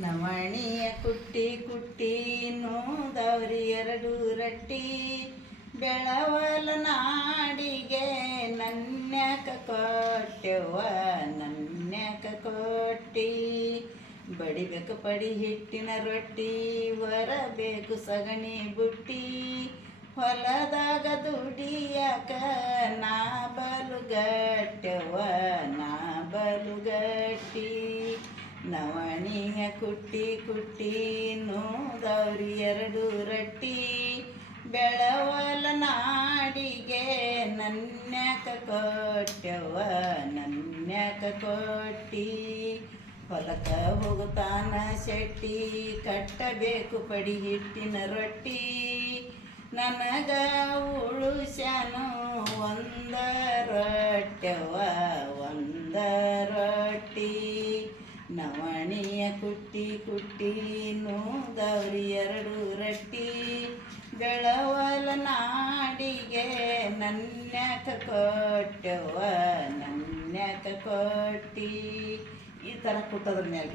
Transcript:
ನವಣಿಯ ಕುಟ್ಟಿ ಕುಟ್ಟಿ ನೋದವ್ರಿ ಎರಡು ರಟ್ಟಿ ಬೆಳವಲ ನಾಡಿಗೆ ನನ್ಯಾಕ ಕೊಟ್ಟೆವ್ವ ನನ್ಯಾಕ ಕೊಟ್ಟಿ ಬಡಿಬೇಕು ಪಡಿ ಹಿಟ್ಟಿನ ರೊಟ್ಟಿ ಹೊರಬೇಕು ಸಗಣಿ ಬುಟ್ಟಿ ಹೊಲದಾಗ ದುಡಿಯಾಕ ನಾ ಬಲುಗಟ್ಟೆವ್ವ ನಾ ಬಲುಗಟ್ಟಿ ನವಣಿಯ ಕುಟ್ಟಿ ಕುಟ್ಟಿ ನೋದವ್ರಿ ಎರಡು ರಟ್ಟಿ ಬೆಳವಲ ನಾಡಿಗೆ ನನ್ಯಾಕ ಕೊಟ್ಟೆವ್ವ ನನ್ಯಾಕ ಕೊಟ್ಟಿ ಹೊಲಕ್ಕ ಹೋಗುತ್ತಾನ ಶೆಟ್ಟಿ ಕಟ್ಟಬೇಕು ಪಡಿ ಹಿಟ್ಟಿನ ರೊಟ್ಟಿ ನನಗ ಉಳುಸ್ಯಾನು ಒಂದ ರೊಟ್ಟೆವ್ವ ಒಂದ ರೊಟ್ಟಿ ನವಣಿಯ ಕುಟ್ಟಿ ಕುಟ್ಟಿ ನೋದವ್ರಿ ಎರಡು ರಟ್ಟಿ ಬೆಳವಲ ನಾಡಿಗೆ ನನ್ಯಾಕ ಕೊಟ್ಟೆವ್ವ ನನ್ಯಾಕ ಕೊಟ್ಟಿ ಈ ಥರ ಕುಟ್ಟೋದ್ರ ಮೇಲೆ